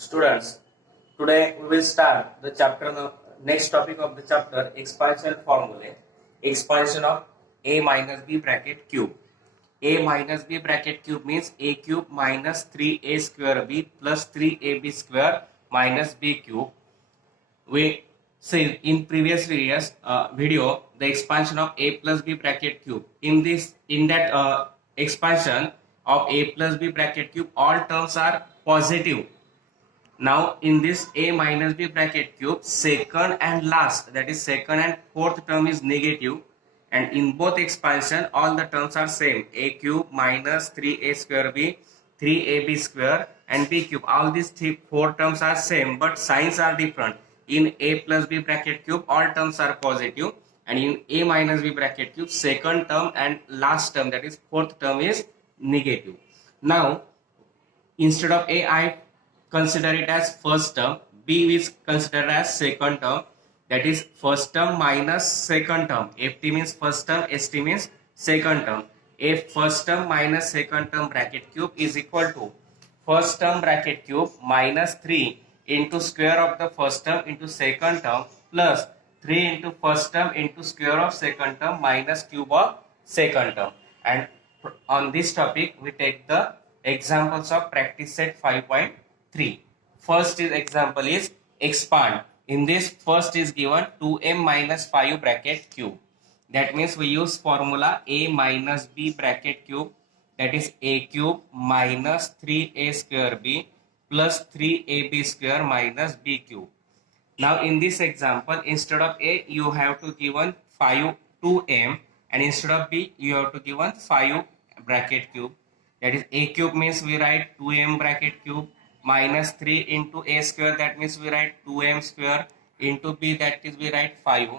Students, today we will start the chapter next topic of the chapter expansion formulae. Expansion of a minus b bracket cube. A minus b bracket cube means a cube minus 3a square b plus 3ab square minus b cube. We see in previous video the expansion of a plus b bracket cube. In that expansion of a plus b bracket cube, all terms are positive. Now in this a minus b bracket cube, second and last, that is second and fourth term is negative, and in both expansion all the terms are same, a cube minus 3a square b, 3ab square and b cube. All these four terms are same but signs are different. In a plus b bracket cube all terms are positive, and in a minus b bracket cube second term and last term, that is fourth term, is negative. Now instead of a, I consider it as first term, b is considered as second term, that is first term minus second term. ft means first term, st means second term. If first term minus second term bracket cube is equal to first term bracket cube minus 3 into square of the first term into second term plus 3 into first term into square of second term minus cube of second term. And on this topic we take the examples of practice set 5.3. First is example is expand. In this first is given 2m minus 5 bracket cube. That means we use formula a minus b bracket cube, that is a cube minus 3a square b plus 3ab square minus b cube. Now in this example, instead of a you have to given 2m, and instead of b you have to given 5 bracket cube. That is a cube means we write 2m bracket cube minus 3 into a square, that means we write 2m square, into b, that is we write 5,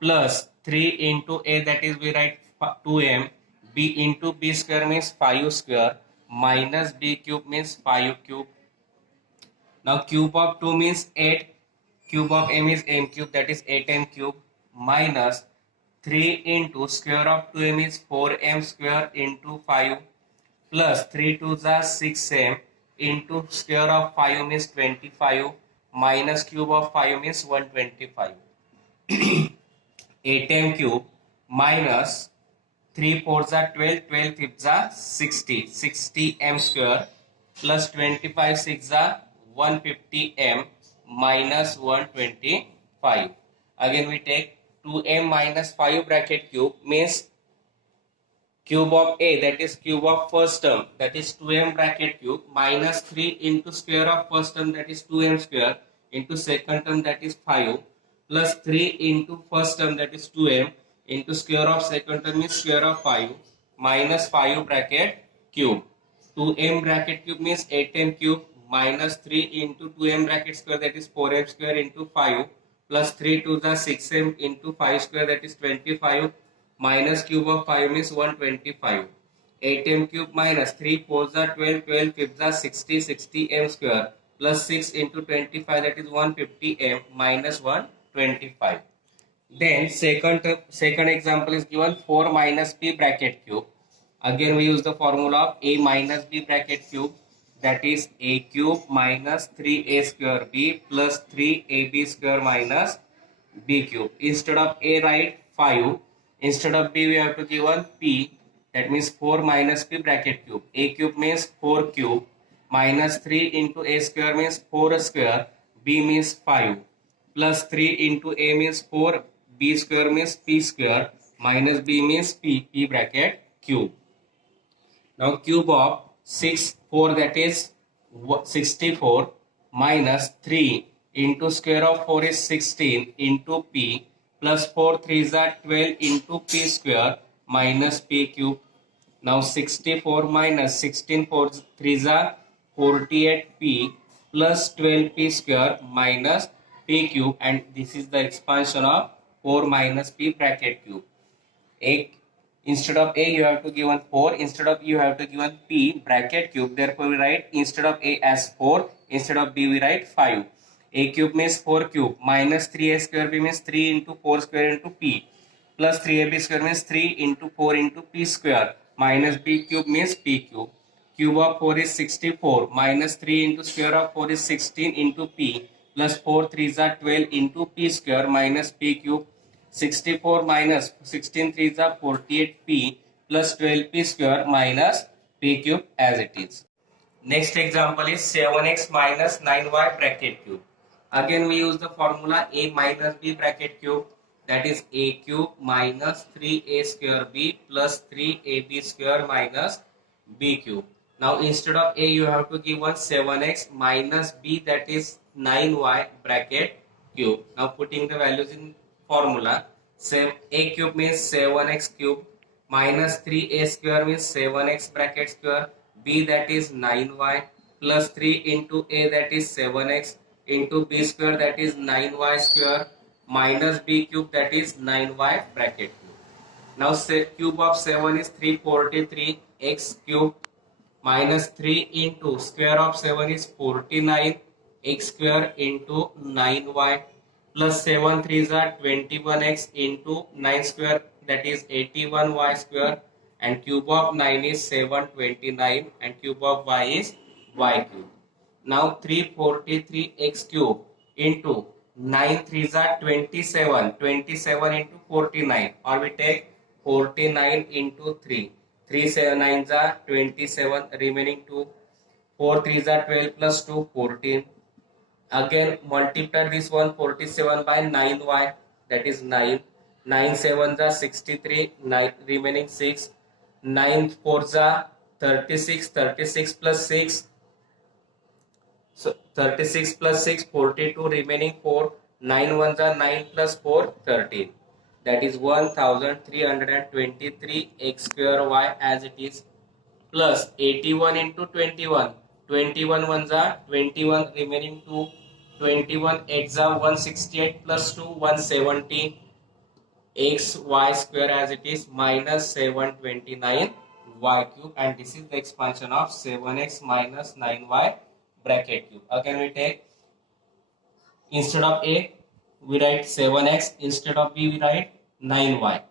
plus 3 into a, that is we write 2m, b into b square means 5 square, minus b cube means 5 cube. Now cube of 2 means 8, cube of m is m cube, that is 8m cube, minus 3 into square of 2m is 4m square into 5, plus 3 2s are 6m into square of 5 means 25, minus cube of 5 means 125. 8m cube minus 3 4s are 12, 12 5s are 60, 60m square plus 25 6s are 150m minus 125. Again we take 2m minus 5 bracket cube means cube of a, that is cube of first term, that is 2m bracket cube, minus 3 into square of first term, that is 2m square, into second term, that is 5, plus 3 into first term, that is 2m, into square of second term is square of 5, minus 5 bracket cube. 2m bracket cube means 8m cube, minus 3 into 2m bracket square, that is 4m square into 5, plus 3 to the 6m into 5 square, that is 25, minus cube of 5 means 125. 8m cube minus 3 4s are 12, 12 5s are 60, 60m square, plus 6 into 25, that is 150m minus 125. Then second example is given 4 minus b bracket cube. Again we use the formula of a minus b bracket cube, that is a cube minus 3a square b plus 3ab square minus b cube. Instead of a write 5, instead of b we have to give one p, that means 4 minus p bracket cube. A cube means 4 cube, minus 3 into a square means 4 square, b means 5, plus 3 into a means 4, b square means p square, minus b means p bracket cube. Now cube of 6 4, that is 64, minus 3 into square of 4 is 16 into p, plus 4 3s are 12 into p square minus p cube. Now 64 minus 16 4 3s are 48p plus 12p square minus p cube, and this is the expansion of 4 minus p bracket cube. Instead of a you have to give 4, instead of you have to give p bracket cube, therefore we write instead of a as 4, instead of b we write 5. A cube means 4 cube, minus 3a square b means 3 into 4 square into p, plus 3ab square means 3 into 4 into p square, minus b cube means p cube. cube of 4 is 64 minus 3 into square of 4 is 16 into p plus 4 3s are 12 into p square minus p cube. 64 minus 16 3s are 48p plus 12p square minus p cube as it is. Next example is 7x minus 9y bracket cube. Again we use the formula a minus b bracket cube, that is a cube minus 3a square b plus 3ab square minus b cube. Now instead of a you have to give one 7x minus b, that is 9y bracket cube. Now putting the values in formula, a cube means 7x cube minus 3a square means 7x bracket square, b that is 9y plus 3 into a that is 7x into b square that is 9y square minus b cube that is 9y bracket cube. Now say cube of 7 is 343 x cube minus 3 into square of 7 is 49 x square into 9y plus 7 3s are 21x into 9 square that is 81y square, and cube of 9 is 729 and cube of y is y cube. Now 343x cube into 9 3s are 27, 27 into 49, or we take 49 into 3, 3 7 9s are 27, remaining 2, 4 3s are 12 plus 2 14. Again multiply this one 47 by 9y, that is 9, 9 7s are 63, 9 remaining 6, 9 4s are 36, 36 plus 6, so 36 plus 6 42, remaining 4, 9 ones are 9 plus 4 13, that is 1323 x square y as it is, plus 81 into 21, 21 ones are 21, remaining 2, 21 x are 168 plus 2 170 x y square as it is minus 729 y cube, and this is the expansion of 7x minus 9y bracket cube. Again we take, instead of a we write 7x, instead of b we write 9y.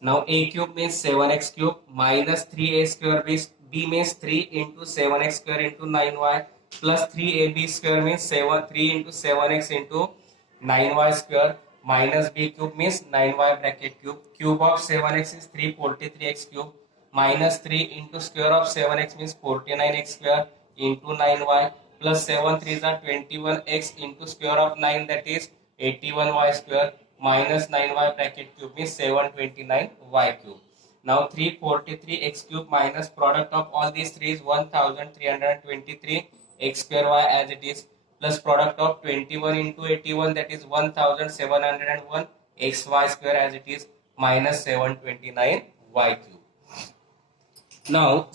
Now a cube means 7x cube minus 3a square, b means 3 into 7x square into 9y plus 3ab square means 3 into 7x into 9y square minus b cube means 9y bracket cube. Cube of 7x is 343x cube minus 3 into square of 7x means 49x square into 9y plus 7 3s are 21x into square of 9 that is 81y square minus 9y bracket cube means 729y cube. Now 343x cube minus product of all these three is 1323 x square y as it is, plus product of 21 into 81 that is 1701 xy square as it is minus 729 y cube. Now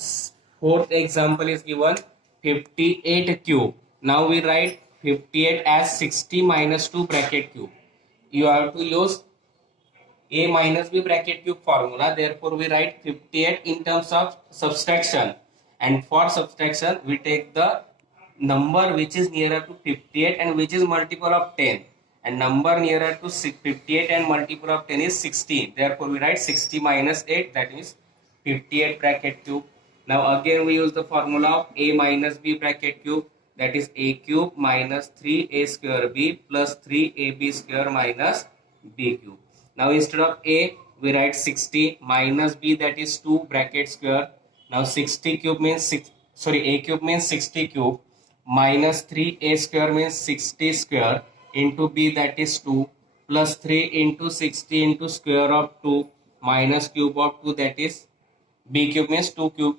fourth example is given 58 cube. Now we write 58 as 60 minus 2 bracket cube. You have to use a minus b bracket cube formula, therefore we write 58 in terms of subtraction, and for subtraction we take the number which is nearer to 58 and which is multiple of 10, and number nearer to 58 and multiple of 10 is 60, therefore we write 60 minus 8, that is 58 bracket cube. Now again we use the formula of a minus b bracket cube, that is a cube minus 3a square b plus 3ab square minus b cube. Now instead of a we write 60 minus b, that is 2 bracket square. Now 60 cube means a cube means 60 cube minus 3a square means 60 square into b, that is 2, plus 3 into 60 into square of 2 minus cube of 2, that is b cube means 2 cube.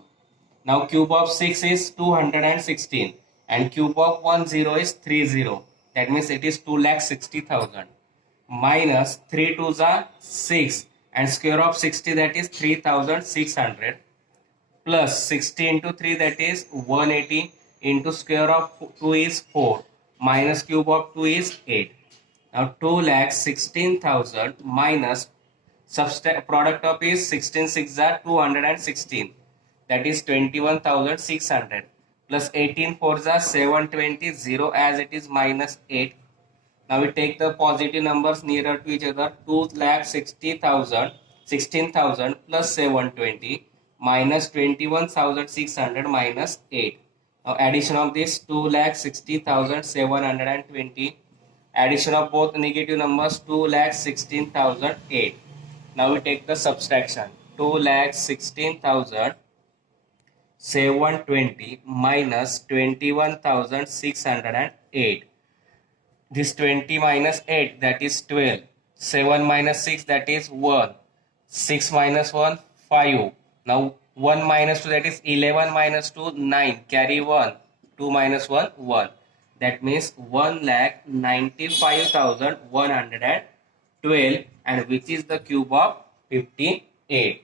Now cube of 6 is 216 and cube of 10 is 30, that means it is 2,60,000 minus 3 2s are 6 and square of 60, that is 3,600, plus 60 into 3, that is 180 into square of 2 is 4 minus cube of 2 is 8. Now 2,16,000 minus product of is 16 6 are 216, that is 21,600, plus 18 4s are 720, 0 as it is minus 8. Now we take the positive numbers nearer to each other, 2,60,000, 16,000 plus 720 minus 21,600 minus 8. Now addition of this 2,60,720. Addition of both negative numbers 2,16,008. Now we take the subtraction 2,16,720 minus 21,608. This 20 minus 8, that is 12. 7 minus 6, that is 1. 6 minus 1, 5. Now 1 minus 2, that is 11 minus 2, 9. Carry 1. 2 minus 1, 1. That means 1,95,112, and which is the cube of 58.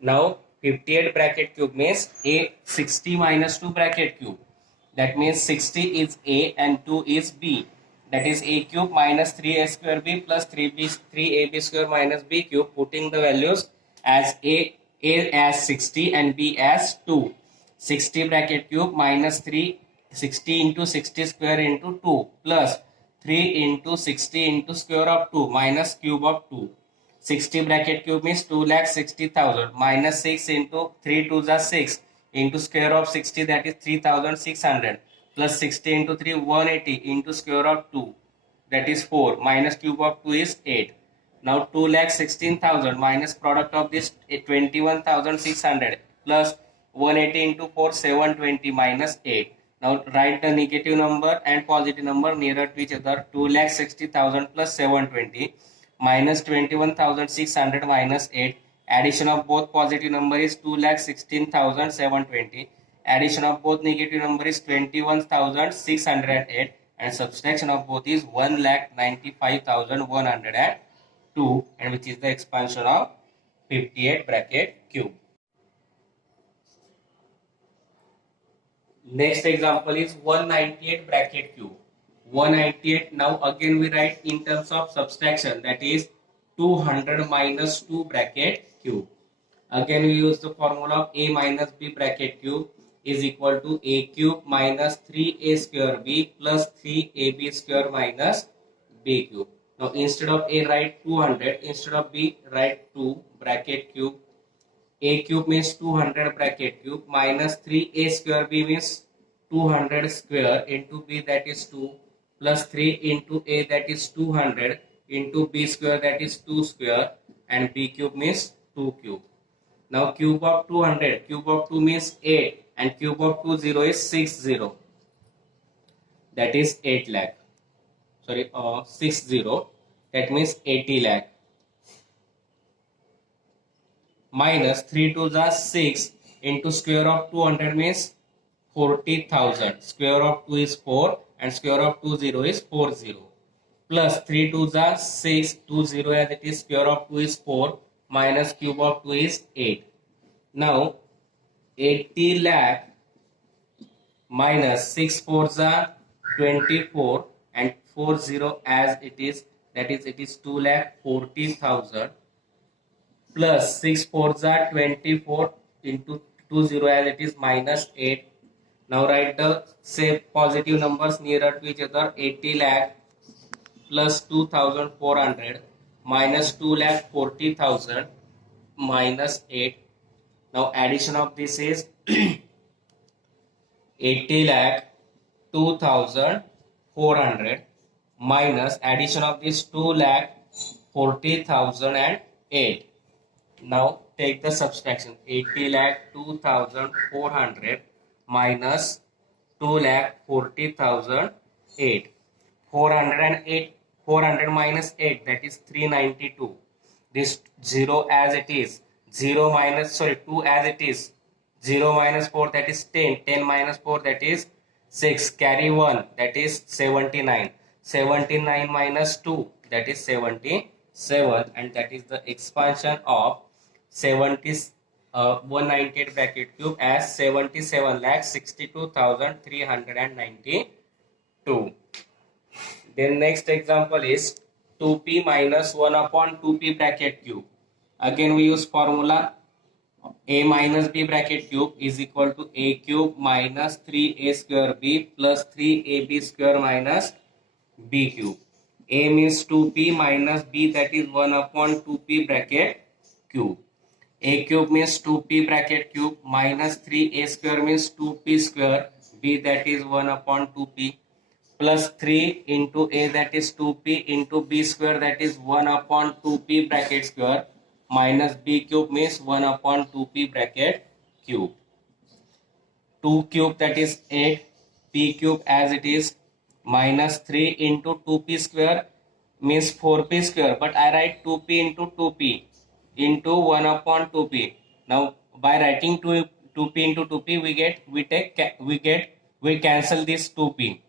Now 58 bracket cube means a 60 minus 2 bracket cube. That means 60 is a and 2 is b. That is a cube minus 3a square b plus 3ab square minus b cube, putting the values as a as 60 and b as 2. 60 bracket cube minus 3, 60 into 60 square into 2 plus 3 into 60 into square of 2 minus cube of 2. 60 bracket cube means 2,60,000 minus 6 into 3 2 is 6 into square of 60, that is 3,600 plus 60 into 3 180 into square of 2, that is 4 minus cube of 2 is 8. Now 2,16,000 minus product of this 21,600 plus 180 into 4 720 minus 8. Now write the negative number and positive number nearer to each other. 2,60,000 plus 720 minus 21,600 minus 8. Addition of both positive number is 2,16,720. Addition of both negative number is 21,608, and subtraction of both is 1,95,102, and which is the expansion of 58 bracket cube. Next example is 198 bracket cube. 198, now again we write in terms of subtraction, that is 200 minus 2 bracket cube. Again we use the formula of a minus b bracket cube is equal to a cube minus 3a square b plus 3ab square minus b cube. Now instead of a write 200, instead of b write 2 bracket cube. A cube means 200 bracket cube minus 3a square b means 200 square into b, that is 2, plus 3 into a, that is 200 into b square, that is 2 square, and b cube means 2 cube. Now cube of 200, cube of 2 means 8, and cube of 2 0 is 60, that is 8 lakh. Sorry, 60, that means 80 lakh. Minus 3 2 is 6 into square of 200 means 40,000. Square of 2 is 4 and square of 2 0 is 40. Plus 3 2 is 6, 2 0 as it is, square of 2 is 4 minus cube of 2 is 8. Now 80 lakh minus 6 4 is 24 and 40 as it is, that is it is 2,40,000 plus 6 4 is 24 into 20 as it is minus 8. Now write the same positive numbers nearer to each other. 80 lakh plus 2,400 minus 2,40,000 minus 8. Now addition of this is 80 lakh 2,400 minus addition of this 2,40,008. Now take the subtraction 80 lakh 2,400 minus 2,40,008. 400 minus 8, that is 392. This 0 as it is, 2 as it is, 0 minus 4, that is 10, 10 minus 4, that is 6, carry 1, that is 79, 79 minus 2, that is 77, and that is the expansion of 198 bracket cube as 77,62,392. Then next example is 2p minus 1 upon 2p bracket cube. Again we use formula a minus b bracket cube is equal to a cube minus 3a square b plus 3ab square minus b cube. A means 2p minus b, that is 1 upon 2p bracket cube. A cube means 2p bracket cube minus 3a square means 2p square, b that is 1 upon 2p, plus 3 into a that is 2p into b square that is 1 upon 2p bracket square, minus b cube means 1 upon 2p bracket cube. 2 cube that is 8, p cube as it is, minus 3 into 2p square means 4p square, but I write 2p into 2p into 1 upon 2p. Now by writing 2p into 2p we cancel this 2p,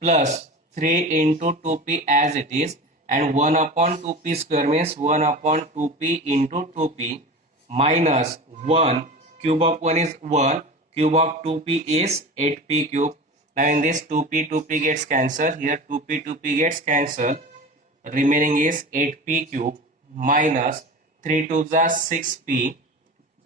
plus 3 into 2p as it is, and 1 upon 2p square means 1 upon 2p into 2p, minus 1, cube of 1 is 1, cube of 2p is 8p cube. Now in this 2p gets cancelled, here 2p gets cancelled, remaining is 8p cube, minus 3 to the 6p,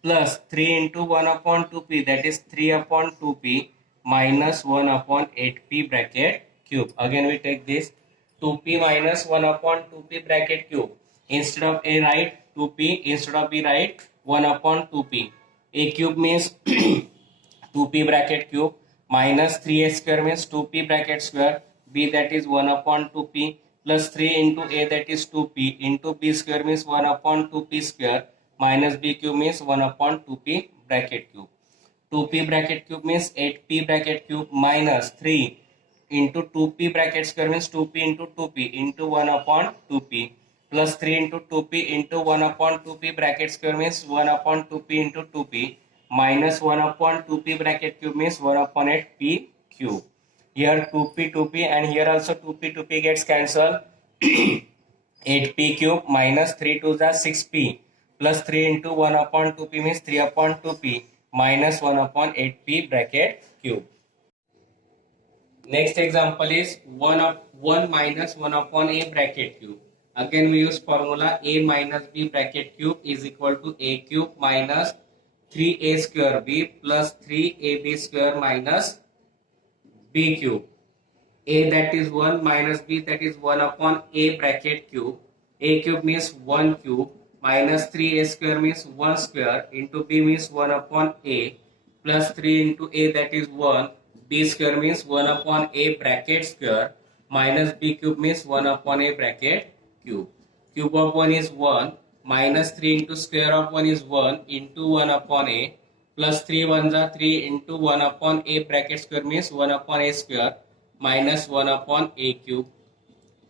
plus 3 into 1 upon 2p that is 3 upon 2p, minus 1 upon 8p bracket cube. Again we take this 2p minus 1 upon 2p bracket cube. Instead of a write 2p, instead of b write 1 upon 2p. A cube means 2p bracket cube, minus 3a square means 2p bracket square, b that is 1 upon 2p, plus 3 into a that is 2p into b square means 1 upon 2p square, minus b cube means 1 upon 2p bracket cube. 2p bracket cube means 8p bracket cube, minus 3 into 2p bracket square means 2p into 2p into 1 upon 2p, plus 3 into 2p into 1 upon 2p bracket square means 1 upon 2p into 2p, minus 1 upon 2p bracket cube means 1 upon 8p cube. Here 2p and here also 2p gets cancelled. 8p cube minus 3 to the 6p, plus 3 into 1 upon 2p means 3 upon 2p, minus 1 upon 8p bracket cube. Next example is 1 minus 1 upon a bracket cube. Again we use formula a minus b bracket cube is equal to a cube minus 3a square b plus 3ab square minus b cube. A that is 1 minus b that is 1 upon a bracket cube. A cube means 1 cube, minus 3a square means 1 square, into b means 1 upon a, plus 3 into a that is 1, b square means 1 upon a bracket square, minus b cube means 1 upon a bracket cube. Cube of 1 is 1, minus 3 into square of 1 is 1 into 1 upon a, plus 3 1s are 3 into 1 upon a bracket square means 1 upon a square, minus 1 upon a cube.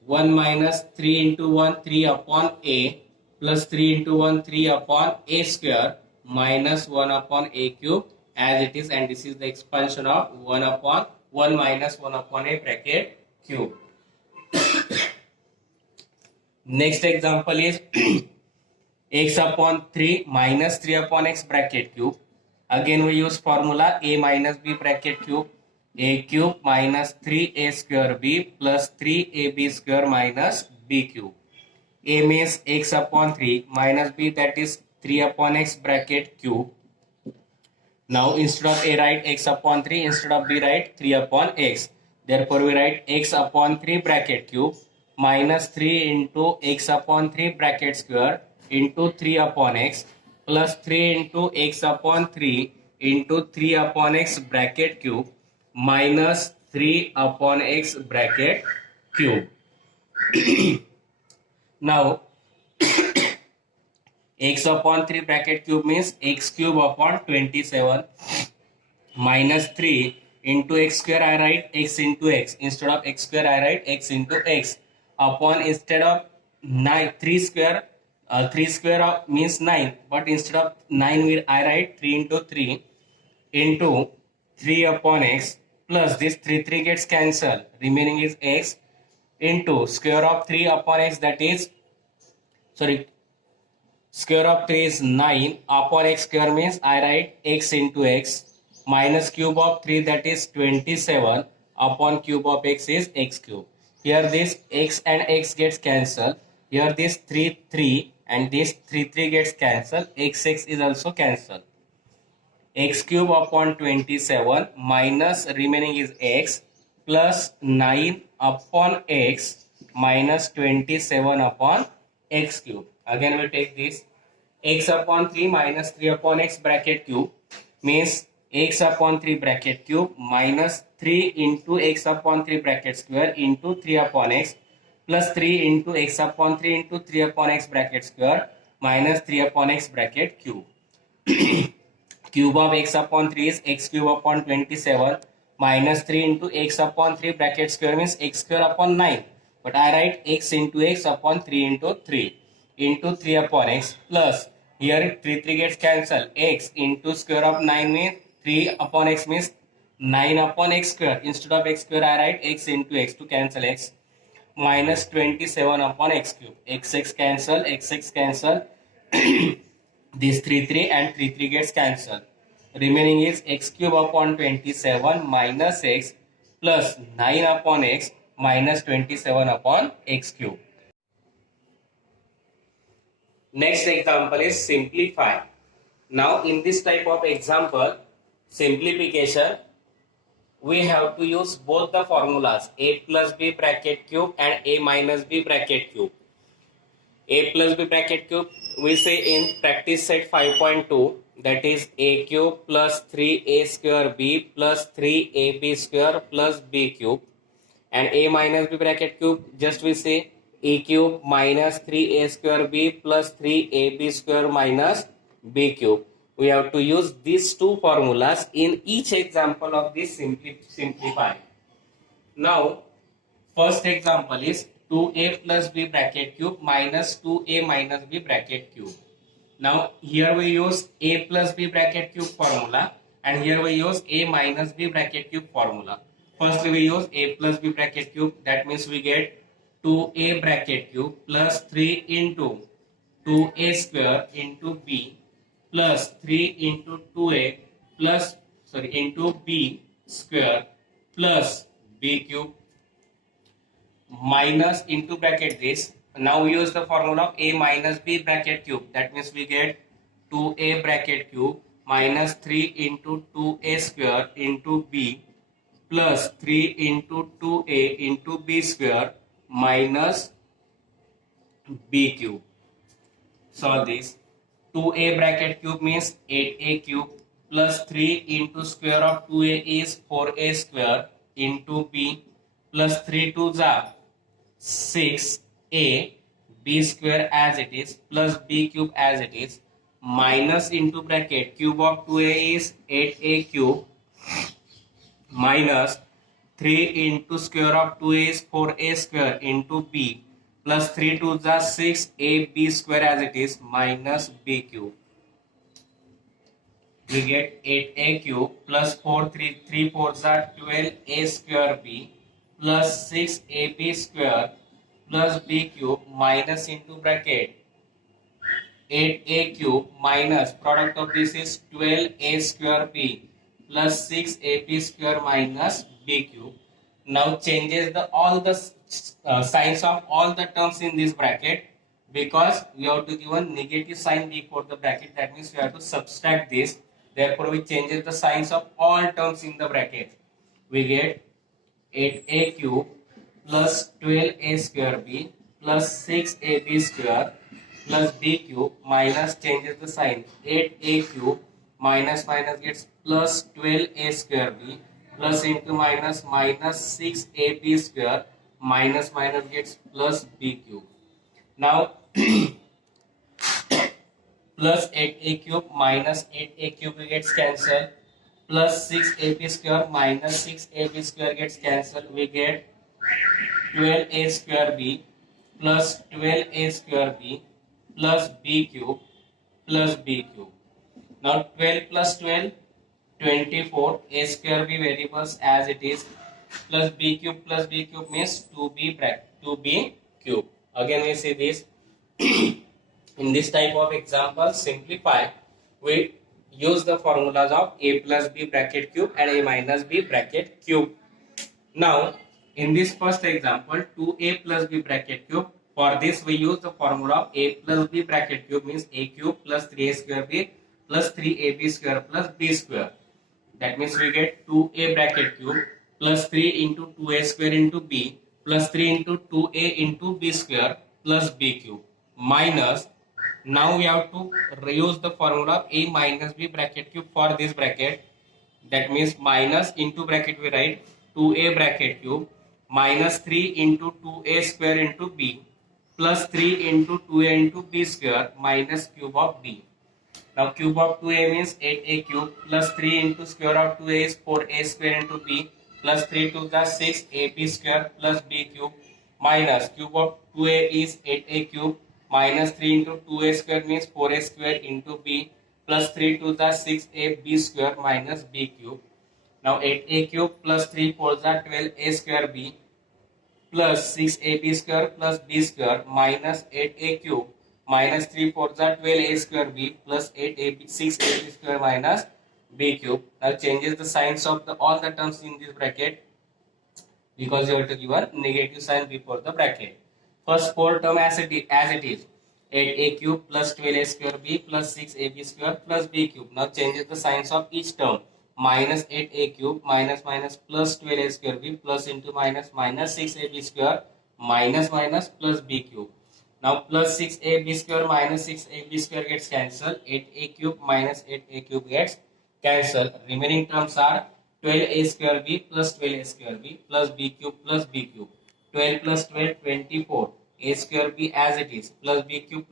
1 minus 3 into 1 3 upon a, plus 3 into 1 3 upon a square, minus 1 upon a cube as it is, and this is the expansion of 1 upon 1 minus 1 upon a bracket cube. Next example is x upon 3 minus 3 upon x bracket cube. Again we use formula a minus b bracket cube, a cube minus 3a square b plus 3ab square minus b cube. A means x upon 3 minus b that is 3 upon x bracket cube. Now instead of a write x upon 3, instead of b write 3 upon x. Therefore we write x upon 3 bracket cube minus 3 into x upon 3 bracket square into 3 upon x plus 3 into x upon 3 into 3 upon x bracket cube minus 3 upon x bracket cube. Now x upon 3 bracket cube means x cube upon 27 minus 3 into x square I write x into x, instead of x square I write x into x, upon instead of 9 3 square 3 square means 9, but instead of 9 I write 3 into 3 into 3 upon x, plus this 3 gets cancelled, remaining is x into square of 3 upon x that is square of 3 is 9 upon x square means I write x into x minus cube of 3 that is 27 upon cube of x is x cube. Here this x and x gets cancelled. Here this 3 and this 3 gets cancelled. X is also cancelled. X cube upon 27 minus remaining is x plus 9 upon x minus 27 upon x cube. Again we take this x upon 3 minus 3 upon x bracket cube means x upon 3 bracket cube minus 3 into x upon 3 bracket square into 3 upon x plus 3 into x upon 3 into 3 upon x bracket square minus 3 upon x bracket cube. Cube of x upon 3 is x cube upon 27 minus 3 into x upon 3 bracket square means x square upon 9. But I write x into x upon 3 into 3 into 3 upon x plus here 3 gets cancelled. X into square of 9 means 3 upon x means 9 upon x square. Instead of x square I write x into x to cancel x minus 27 upon x cube. X cancel, x cancel. This 3 and 3 gets cancelled. Remaining is x cube upon 27 minus x plus 9 upon x minus 27 upon x cube. Next example is simplify. Now in this type of example, simplification, we have to use both the formulas a plus b bracket cube and a minus b bracket cube. A plus b bracket cube we say in practice set 5.2, that is a cube plus 3a square b plus 3ab square plus b cube, and a minus b bracket cube just we say a cube minus 3a square b plus 3ab square minus b cube. We have to use these two formulas in each example of this simplify. Now first example is 2a plus b bracket cube minus 2a minus b bracket cube. Now here we use a plus b bracket cube formula and here we use a minus b bracket cube formula. Firstly we use a plus b bracket cube, that means we get 2a bracket cube plus 3 into 2a square into b plus 3 into 2a plus into b square plus b cube minus into bracket this. Now we use the formula of a minus b bracket cube, that means we get 2a bracket cube minus 3 into 2a square into b plus 3 into 2a into b square minus b cube. Solve this. 2a bracket cube means 8a cube plus 3 into square of 2a is 4a square into b plus 3 2s are 6a, b square as it is plus b cube as it is minus into bracket cube of 2a is 8a cube minus 3 into square of 2a is 4a square into b plus 3 2s are 6ab square as it is minus b cube. We get 8a cube plus 3 4s are 12a square b plus 6ab square plus b cube minus into bracket 8a cube minus product of this is 12a square b plus 6ab square minus b cube. Now changes all the signs of all the terms in this bracket, because we have to give a negative sign before the bracket, that means we have to subtract this. Therefore we changes the signs of all terms in the bracket. We get 8a cube plus 12a square b plus 6ab square plus b cube minus changes the sign 8a cube minus gets plus 12a square b plus into minus 6ab square minus gets plus b cube. Now plus 8a cube minus 8a cube gets cancelled plus 6ab square minus 6ab square gets cancelled. We get 12a square b plus 12a square b plus b cube plus b cube. Now 12 plus 12 24, a square b variables as it is plus b cube means 2b cube. Again we see this. In this type of example simplify, we use the formulas of a plus b bracket cube and a minus b bracket cube. Now in this first example 2a plus b bracket cube, for this we use the formula of a plus b bracket cube means a cube plus 3a square b plus 3ab square plus b square. That means we get 2a bracket cube plus 3 into 2a square into b plus 3 into 2a into b square plus b cube minus, Now we have to reuse the formula of a minus b bracket cube for this bracket. That means minus into bracket we write 2a bracket cube minus 3 into 2a square into b plus 3 into 2a into b square minus cube of b. Now cube of 2a means 8a cube plus 3 into square root of 2a is 4a square into b plus 3 to the 6ab square plus b cube minus cube of 2a is 8a cube minus 3 into 2a square means 4a square into b plus 3 to the 6ab square minus b cube. Now 8a cube plus 3 4 the 12a square b plus 6ab square plus b square minus 8a cube minus 3 4 the 12a square b plus 8ab 6ab square minus b cube. Now changes the signs of all the terms in this bracket because you have to give a negative sign before the bracket. First four term as it is 8a cube plus 12a square b plus 6ab square plus b cube. Now changes the signs of each term. Minus 8a cube minus minus plus 12a square b plus into minus minus 6ab square minus minus plus b cube. Now plus 6ab square minus 6ab square gets cancelled. 8a cube minus 8a cube gets cancelled. Remaining terms are 12a square b plus 12a square b plus b cube plus b cube. 12 plus 12 24. A square b as it is plus b cube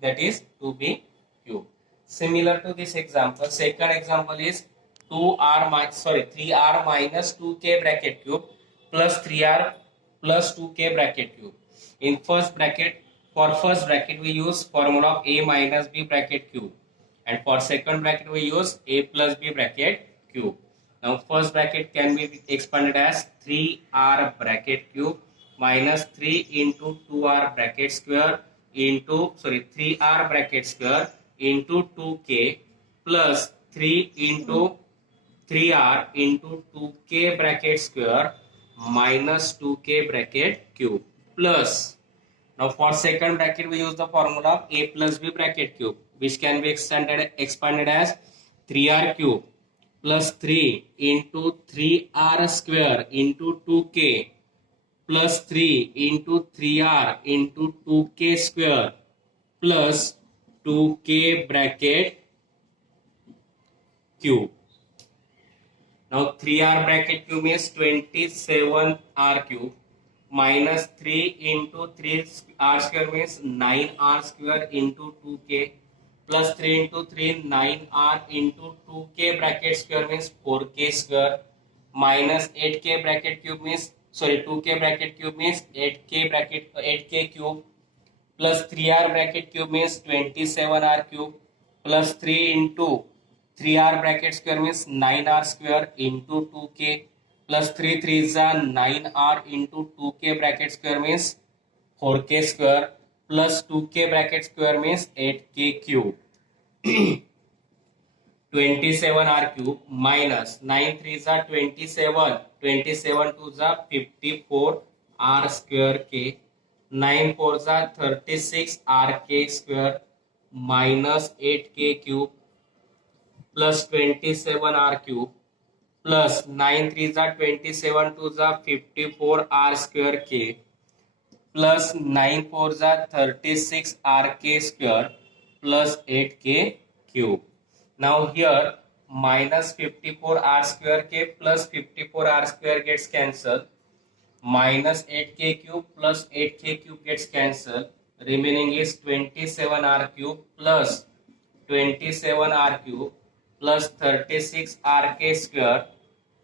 that is 2b cube. Similar to this example, second example is 3r minus 2k bracket cube plus 3r plus 2k bracket cube. In first bracket, for first bracket we use formula of a minus b bracket cube, and for second bracket we use a plus b bracket cube. Now first bracket can be expanded as 3r bracket cube minus 3 into 2r bracket square into 3r bracket square into 2k plus 3 into 3r into 2k bracket square minus 2k bracket cube plus. Now for second bracket we use the formula of a plus b bracket cube, which can be expanded as 3r cube plus 3 into 3r square into 2k plus 3 into 3r into 2k square plus 2k bracket cube. Now 3r bracket cube is 27r cube minus 3 into 3r square means 9r square into 2k plus 3 into 3 9r into 2k bracket square means 4k square minus 8k bracket cube means 2k bracket cube means 8k cube plus 3r bracket cube means 27r cube plus 3 into 3r bracket square means 9r square into 2k plus 3 3 is 9r into 2k bracket square means 4k square plus 2k bracket square means 8k cube. 27r cube minus 9 3 is 27, 27 2 is 54 r square k, 9 4 is 36 r k square minus 8k cube plus 27 r cube plus 9 3 is 27 2 is 54 r square k plus 9 4 is 36 r k square plus 8k cube. Now here minus 54 r square k plus 54 r square gets cancelled. Minus 8k cube plus 8k cube gets cancelled. Remaining is 27 r cube plus 27 r cube plus 36 r k square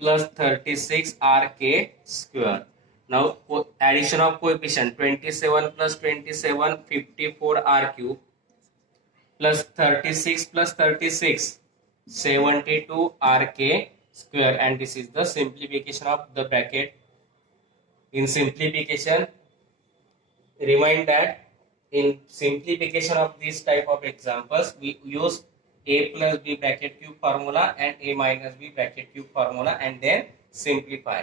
plus 36 r k square. Now addition of coefficient 27 plus 27 54 r cube plus 36 plus 36 72 rk square, and this is the simplification of the bracket. In simplification, remind that in simplification of this type of examples we use a plus b bracket cube formula and a minus b bracket cube formula and then simplify.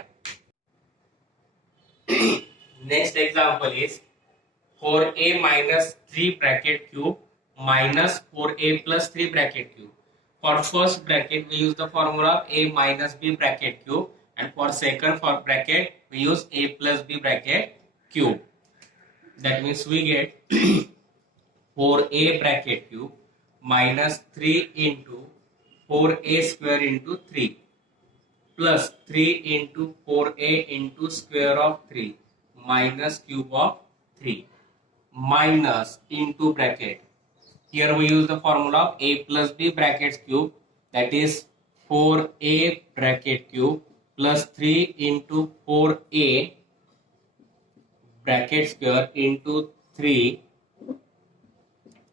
Next example is 4a minus 3 bracket cube minus 4a plus 3 bracket cube. For first bracket we use the formula of a minus b bracket cube, and for second bracket we use a plus b bracket cube. That means we get 4a bracket cube minus 3 into 4a square into 3 plus 3 into 4a into square of 3 minus cube of 3 minus into bracket. Here we use the formula of a plus b brackets cube, that is 4a bracket cube plus 3 into 4a bracket square into 3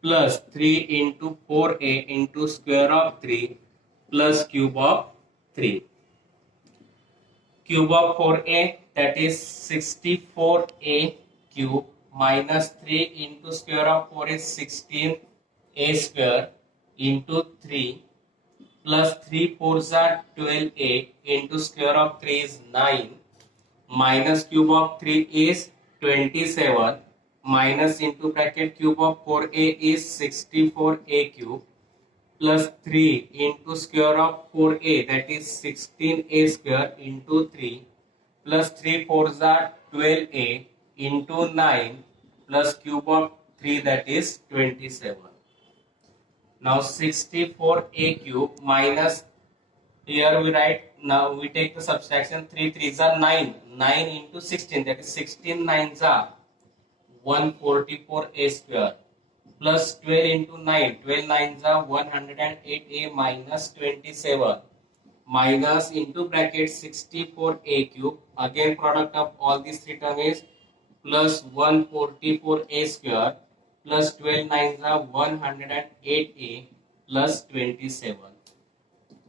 plus 3 into 4a into square of 3 plus cube of 3. Cube of 4a, that is 64a cube minus 3 into square of 4 is 16a square into 3 plus 3 4s are 12a into square of 3 is 9 minus cube of 3 is 27 minus into bracket cube of 4a is 64a cube plus 3 into square of 4a, that is 16a square into 3 plus 3 4s are 12a into 9 plus cube of 3, that is 27. Now 64a cube minus, here we write, now we take the subtraction, 3 3s are 9, 9 into 16, that is 16 9s are 144a square plus 12 into 9, 12 9s are 108a minus 27 minus into bracket 64a cube, again product of all these three terms is plus 144a square plus 12 9s are 108a plus 27.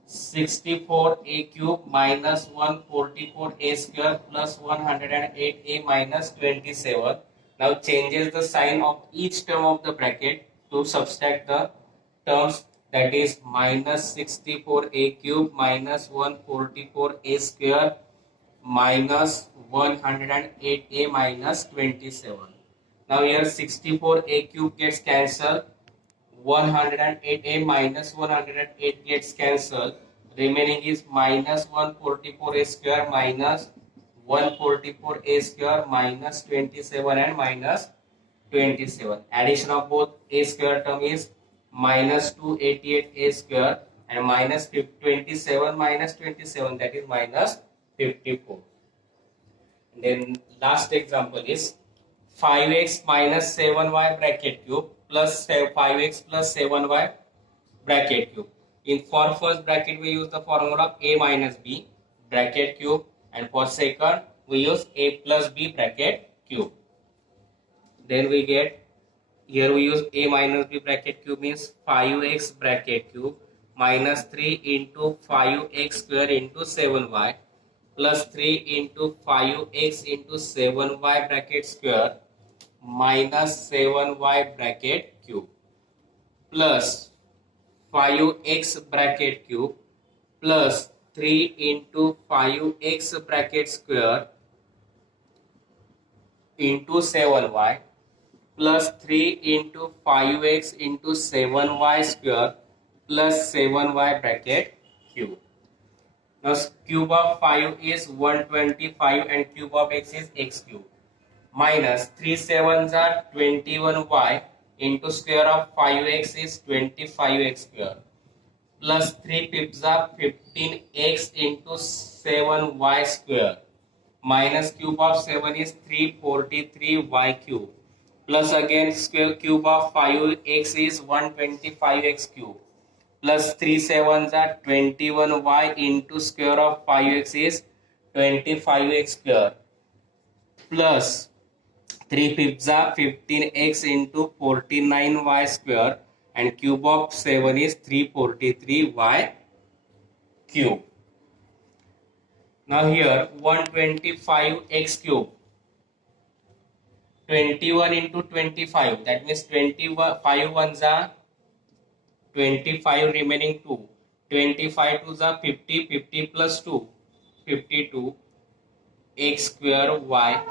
64a cube minus 144a square plus 108a minus 27. Now changes the sign of each term of the bracket to subtract the terms, that is minus 64a cube minus 144a square minus 108a minus 27. Now here 64a cube gets cancelled, 108a minus 108 gets cancelled, remaining is minus 144a square minus 144a square minus 27 and minus 27. Addition of both a square term is minus 288a square and minus 27 minus 27, that is minus 54. And then last example is 5x minus 7y bracket cube plus 5x plus 7y bracket cube. In for first bracket we use the formula of a minus b bracket cube, and for second we use a plus b bracket cube. Then we get, here we use a minus b bracket cube means 5x bracket cube minus 3 into 5x square into 7y plus 3 into 5x into 7y bracket square minus 7y bracket cube plus 5x bracket cube plus 3 into 5x bracket square into 7y plus 3 into 5x into 7y square plus 7y bracket cube. Now cube of 5 is 125 and cube of x is x cube minus 3 7s are 21y into square of 5x is 25x square plus 3 fifths are 15x into 7y square minus cube of 7 is 343y cube plus again square cube of 5x is 125x cube plus 3 7s are 21y into square of 5x is 25x square plus 3 fifths are 15x into 49y square and cube of 7 is 343y cube. Now here 125x cube, 21 into 25, that means 25 ones are 25 remaining 2, 25 twos are 50, 50 plus 2, 52 x square y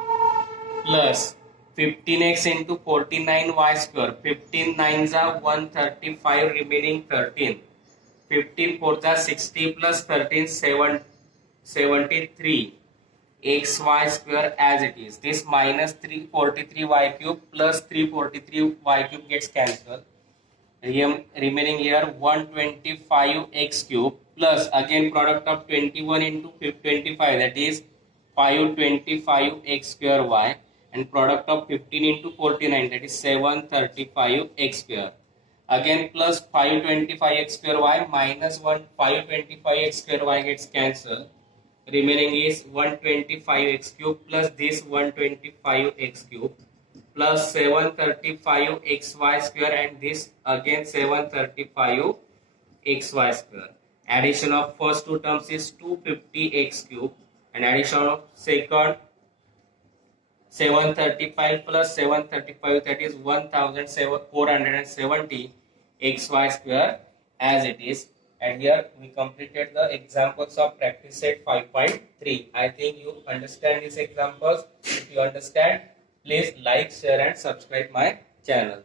plus 15x into 49y square, 15 nines are 135 remaining 13, 15 fours are 60 plus 13 73 xy square as it is. This minus 343y cube plus 343y cube gets cancelled. Remaining here 125x cube plus again product of 21 into 25, that is 525x square y, and product of 15 into 49, that is 735x square. Again plus 525x square y minus 525x square y gets cancelled. Remaining is 125x cube plus this 125x cube plus 735xy square and this again 735xy square. Addition of first two terms is 250x cube and addition of second 735 plus 735, that is 1470 xy square as it is. And here we completed the examples of practice set 5.3. I think you understand these examples. If you understand, please like, share and subscribe my channel.